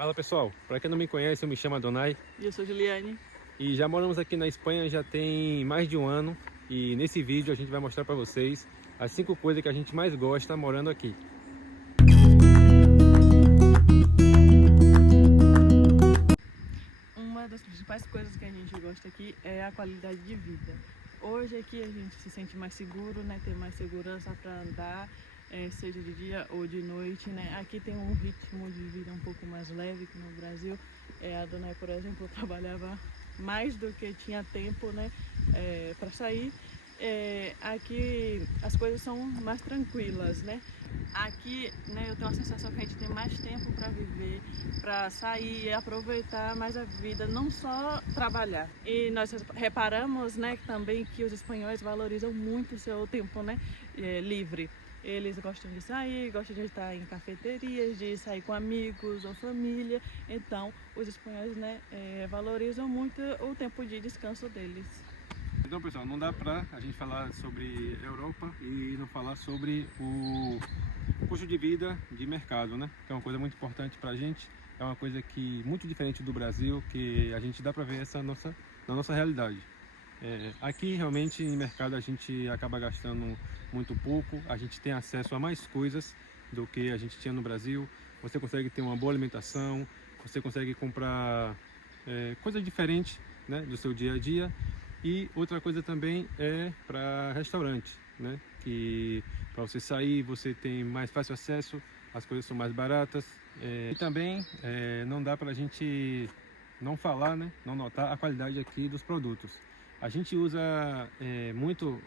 Fala pessoal, para quem não me conhece, eu me chamo Adonai E eu sou Juliane. e já moramos aqui na Espanha já tem mais de um ano, e nesse vídeo a gente vai mostrar para vocês as 5 coisas que a gente mais gosta morando aqui. Uma das principais coisas que a gente gosta aqui é a qualidade de vida. Hoje aqui a gente se sente mais seguro, né? Tem mais segurança para andar, seja de dia ou de noite, né? Aqui tem um ritmo de vida um pouco mais leve que no Brasil. A Adonai, por exemplo, trabalhava mais do que tinha tempo, né? Para sair. Aqui as coisas são mais tranquilas, né? Aqui, né, eu tenho a sensação que a gente tem mais tempo para viver, para sair e aproveitar mais a vida, não só trabalhar. E nós reparamos, né, também que os espanhóis valorizam muito o seu tempo, né, livre. Eles gostam de sair, gostam de estar em cafeterias, de sair com amigos ou família. Então, os espanhóis, né, valorizam muito o tempo de descanso deles. Então pessoal, não dá pra a gente falar sobre Europa e não falar sobre o custo de vida de mercado, né? Que é uma coisa muito importante pra gente, é uma coisa que muito diferente do Brasil, que a gente dá pra ver na nossa realidade. Aqui realmente em mercado a gente acaba gastando muito pouco, a gente tem acesso a mais coisas do que a gente tinha no Brasil. Você consegue ter uma boa alimentação, você consegue comprar coisas diferentes, né, do seu dia a dia. E outra coisa também é para restaurante, né? Que para você sair você tem mais fácil acesso, as coisas são mais baratas. E também não dá para a gente não falar, né? Não notar a qualidade aqui dos produtos. A gente usa muito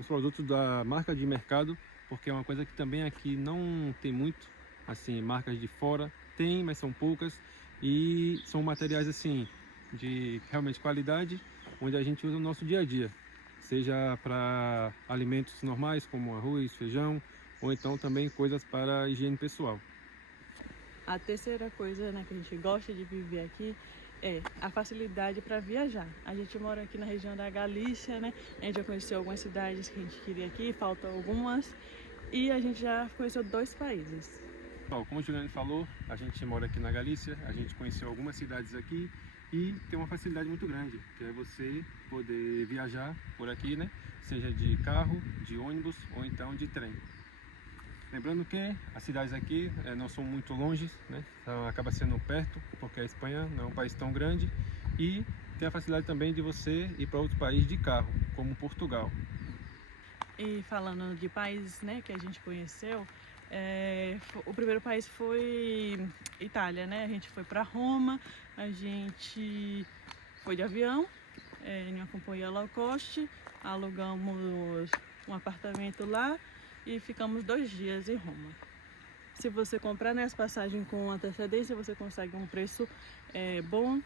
os produtos da marca de mercado, porque é uma coisa que também aqui não tem muito, assim, marcas de fora. Tem, mas são poucas e são materiais assim de realmente qualidade, onde a gente usa no nosso dia a dia, seja para alimentos normais como arroz, feijão, ou então também coisas para higiene pessoal. A terceira coisa, né, que a gente gosta de viver aqui é a facilidade para viajar. A gente mora aqui na região da Galícia, né? A gente já conheceu algumas cidades que a gente queria aqui, faltam algumas, e a gente já conheceu 2 países. Bom, como o Juliano falou, a gente mora aqui na Galícia, a gente conheceu algumas cidades aqui e tem uma facilidade muito grande, que é você poder viajar por aqui, né? Seja de carro, de ônibus ou então de trem. Lembrando que as cidades aqui não são muito longe, né? Então, acaba sendo perto, porque a Espanha não é um país tão grande, e tem a facilidade também de você ir para outro país de carro, como Portugal. E falando de países, né, que a gente conheceu, o primeiro país foi Itália, né? A gente foi para Roma, a gente foi de avião, em uma companhia low cost, alugamos um apartamento lá e ficamos 2 dias em Roma. Se você comprar, né, as passagens com antecedência, você consegue um preço bom.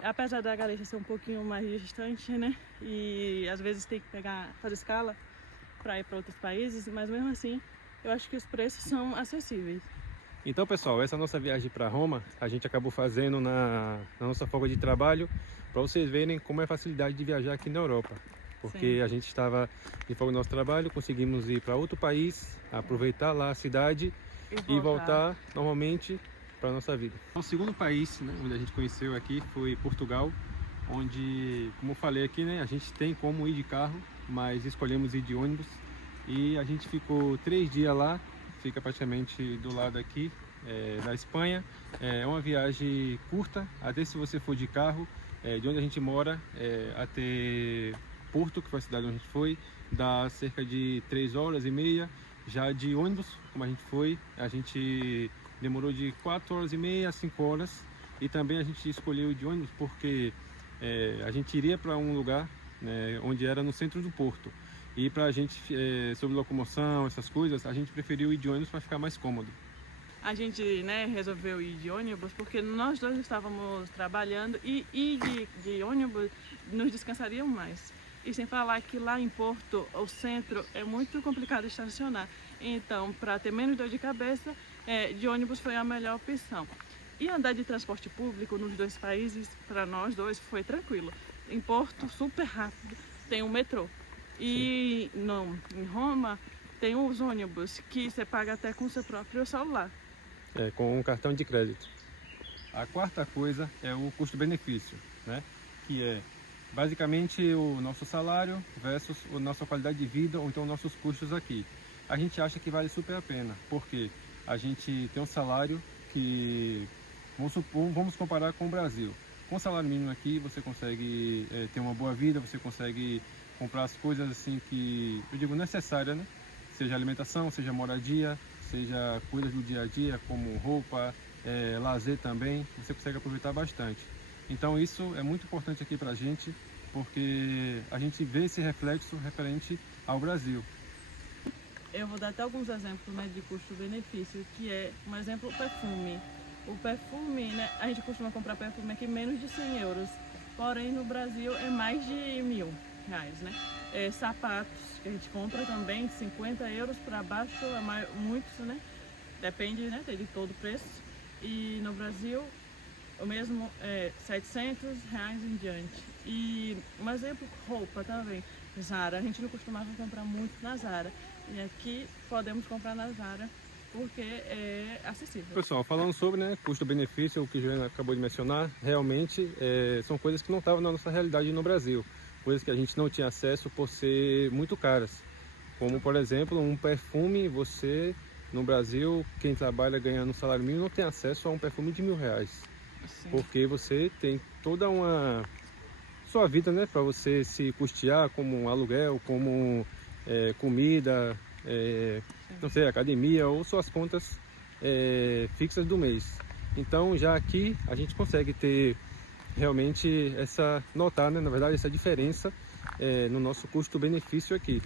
Apesar da Galícia ser um pouquinho mais distante, né? E às vezes tem que fazer escala para ir para outros países, mas mesmo assim eu acho que os preços são acessíveis. Então pessoal, essa nossa viagem para Roma a gente acabou fazendo na nossa folga de trabalho, para vocês verem como é a facilidade de viajar aqui na Europa. Porque Sim. a gente estava de folga do nosso trabalho, conseguimos ir para outro país, aproveitar lá a cidade e voltar normalmente para a nossa vida. O segundo país, né, onde a gente conheceu aqui foi Portugal, onde, como eu falei aqui, né, a gente tem como ir de carro, mas escolhemos ir de ônibus e a gente ficou 3 dias lá, fica praticamente do lado aqui da Espanha. É uma viagem curta, até se você for de carro, de onde a gente mora até Porto, que foi a cidade onde a gente foi, dá cerca de 3 horas e meia. Já de ônibus, como a gente foi, a gente demorou de 4 horas e meia a 5 horas. E também a gente escolheu de ônibus porque a gente iria para um lugar, né, onde era no centro do Porto. E para a gente, sobre locomoção, essas coisas, a gente preferiu ir de ônibus para ficar mais cômodo. A gente, né, resolveu ir de ônibus porque nós dois estávamos trabalhando e ir de ônibus nos descansaria mais. E sem falar que lá em Porto, o centro, é muito complicado estacionar. Então, para ter menos dor de cabeça, de ônibus foi a melhor opção. E andar de transporte público nos 2 países, para nós dois, foi tranquilo. Em Porto, super rápido, tem um metrô. E em Roma, tem os ônibus que você paga até com o seu próprio celular. Com um cartão de crédito. A quarta coisa é o custo-benefício, né? Que é basicamente o nosso salário versus a nossa qualidade de vida ou então nossos custos aqui. A gente acha que vale super a pena, porque a gente tem um salário que, vamos comparar com o Brasil. Com o salário mínimo aqui você consegue ter uma boa vida, você consegue comprar as coisas assim que, eu digo, necessárias, né? Seja alimentação, seja moradia, seja coisas do dia a dia, como roupa, lazer também, você consegue aproveitar bastante. Então isso é muito importante aqui para a gente, porque a gente vê esse reflexo referente ao Brasil. Eu vou dar até alguns exemplos, né, de custo-benefício, que é, um exemplo, o perfume. O perfume, né, a gente costuma comprar perfume aqui menos de 100 euros, porém no Brasil é mais de R$ 1.000, né? Sapatos, que a gente compra também de 50 euros para baixo, muitos, né? Depende, né, de todo o preço. E no Brasil, o mesmo é R$ 700 em diante. E um exemplo, roupa também. Zara, a gente não costumava comprar muito na Zara. E aqui podemos comprar na Zara porque é acessível. Pessoal, falando sobre, né, custo-benefício, o que a Juliana acabou de mencionar, realmente são coisas que não estavam na nossa realidade no Brasil. Coisas que a gente não tinha acesso por ser muito caras. Como, por exemplo, um perfume, você, no Brasil, quem trabalha ganhando um salário mínimo não tem acesso a um perfume de R$ 1.000. Sim. Porque você tem toda uma sua vida, né, para você se custear, como um aluguel, como comida, não sei, academia ou suas contas fixas do mês. Então já aqui a gente consegue ter realmente notar, né, na verdade, essa diferença no nosso custo-benefício aqui.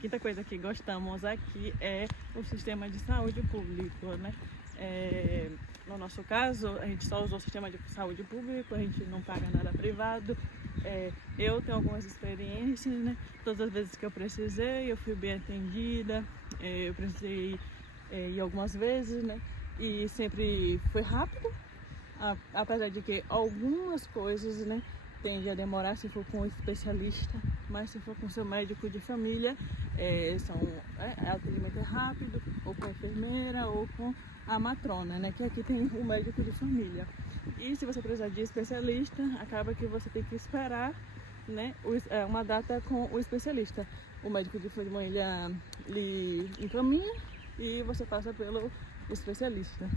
Quinta coisa que gostamos aqui é o sistema de saúde público, né? No nosso caso, a gente só usou o sistema de saúde público, a gente não paga nada privado. Eu tenho algumas experiências, né? Todas as vezes que eu precisei, eu fui bem atendida. Eu precisei ir algumas vezes, né? E sempre foi rápido, apesar de que algumas coisas, né, tende a demorar se for com um especialista, mas se for com seu médico de família, atendimento é rápido, ou com a enfermeira, ou com a matrona, né, que aqui tem o médico de família. E se você precisar de especialista, acaba que você tem que esperar, né, uma data com o especialista. O médico de família lhe encaminha e você passa pelo especialista.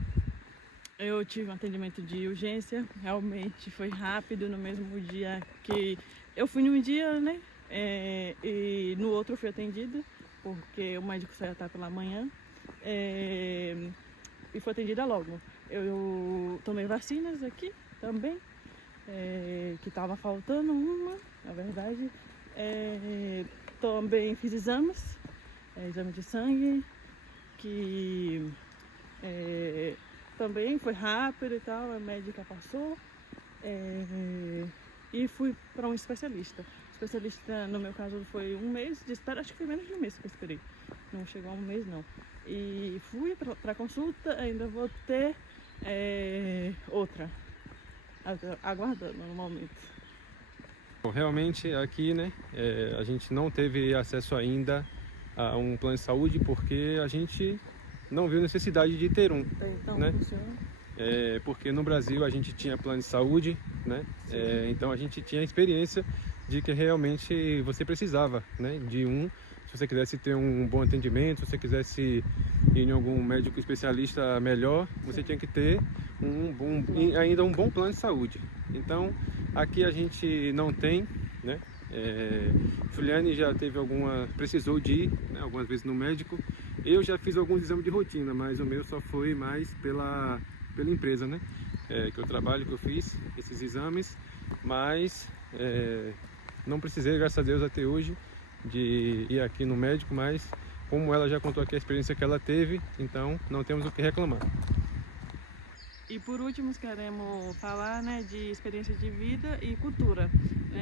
Eu tive um atendimento de urgência, realmente foi rápido, no mesmo dia que eu fui num dia, né? E no outro eu fui atendida, porque o médico só ia estar pela manhã, e fui atendida logo. Eu tomei vacinas aqui também, que estava faltando uma, na verdade. Também fiz exames, exame de sangue, que também foi rápido e tal, a médica passou, e fui para um especialista. O especialista, no meu caso, foi 1 mês de espera, acho que foi menos de 1 mês que eu esperei, não chegou a 1 mês não. E fui para a consulta, ainda vou ter outra, aguardando no momento. Realmente aqui, né, a gente não teve acesso ainda a um plano de saúde porque a gente não viu necessidade de ter um, Então, né? funciona. Porque no Brasil a gente tinha plano de saúde, né? Então a gente tinha a experiência de que realmente você precisava, né, de um, se você quisesse ter um bom atendimento, se você quisesse ir em algum médico especialista melhor, você tinha que ter ainda um bom plano de saúde. Então aqui a gente não tem, né? Juliane já teve precisou de ir, né, algumas vezes no médico. Eu já fiz alguns exames de rotina, mas o meu só foi mais pela empresa, né? Que eu trabalho, que eu fiz esses exames, mas não precisei, graças a Deus, até hoje, de ir aqui no médico, mas como ela já contou aqui a experiência que ela teve, então não temos o que reclamar. E por último, queremos falar, né, de experiência de vida e cultura.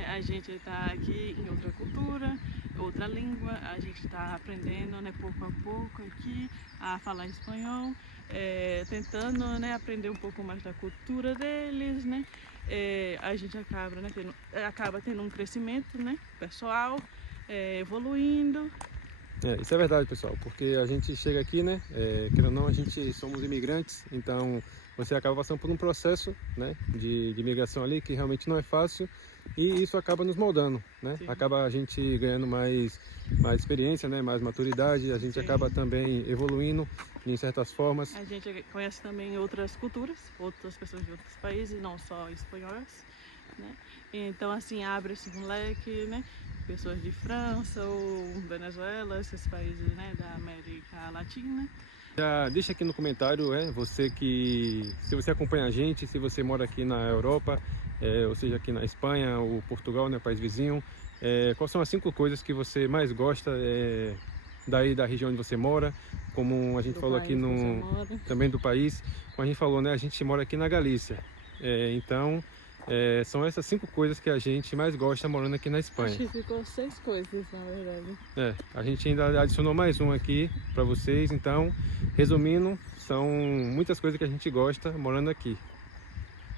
A gente está aqui em outra cultura, outra língua, a gente está aprendendo, né, pouco a pouco aqui a falar espanhol, tentando, né, aprender um pouco mais da cultura deles, né. A gente acaba tendo um crescimento, né, pessoal, evoluindo. Isso é verdade, pessoal, porque a gente chega aqui, né, querendo ou não, somos imigrantes, então você acaba passando por um processo, né, de imigração ali que realmente não é fácil, e isso acaba nos moldando, né? Sim. Acaba a gente ganhando mais experiência, né, mais maturidade, a gente Sim. acaba também evoluindo em certas formas. A gente conhece também outras culturas, outras pessoas de outros países, não só espanhóis, né? Então assim abre-se um leque, né? Pessoas de França ou Venezuela, esses países, né, da América Latina. Já deixa aqui no comentário, você que, se você acompanha a gente, se você mora aqui na Europa, ou seja, aqui na Espanha ou Portugal, né, país vizinho, quais são as 5 coisas que você mais gosta daí da região onde você mora, como a gente falou aqui também do país, como a gente falou, né, a gente mora aqui na Galícia, então são essas 5 coisas que a gente mais gosta morando aqui na Espanha. Acho que ficou 6 coisas, na verdade. A gente ainda adicionou mais um aqui para vocês, então, resumindo, são muitas coisas que a gente gosta morando aqui.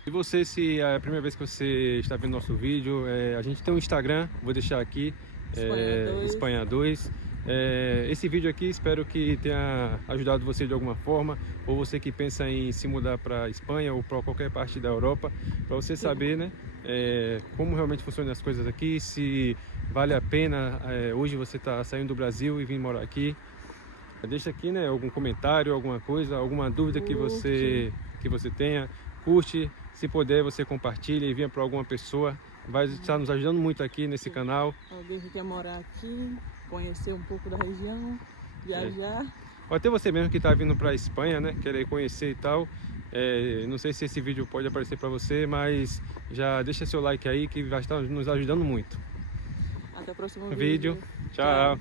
E você, se é a primeira vez que você está vendo nosso vídeo, a gente tem um Instagram, vou deixar aqui, Espanha 2. Esse vídeo aqui espero que tenha ajudado você de alguma forma, ou você que pensa em se mudar para a Espanha ou para qualquer parte da Europa, para você saber, né, como realmente funcionam as coisas aqui, se vale a pena hoje você está saindo do Brasil e vir morar aqui. Deixa aqui, né, algum comentário, alguma coisa, alguma dúvida que você tenha, curte, se puder você compartilha e venha para alguma pessoa, vai estar nos ajudando muito aqui nesse canal. Alguém que quer morar aqui, conhecer um pouco da região, viajar. Ou até você mesmo que está vindo para a Espanha, né, querer conhecer e tal. Não sei se esse vídeo pode aparecer para você, mas já deixa seu like aí que vai estar nos ajudando muito. Até o próximo vídeo. Tchau.